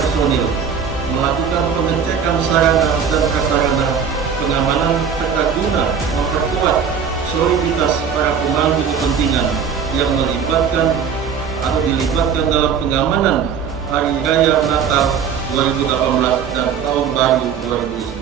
personil melakukan pengecekan sarana dan prasarana pengamanan serta guna memperkuat soliditas para pemangku kepentingan yang dilibatkan dalam pengamanan Hari Raya Natal 2018 dan Tahun Baru 2019.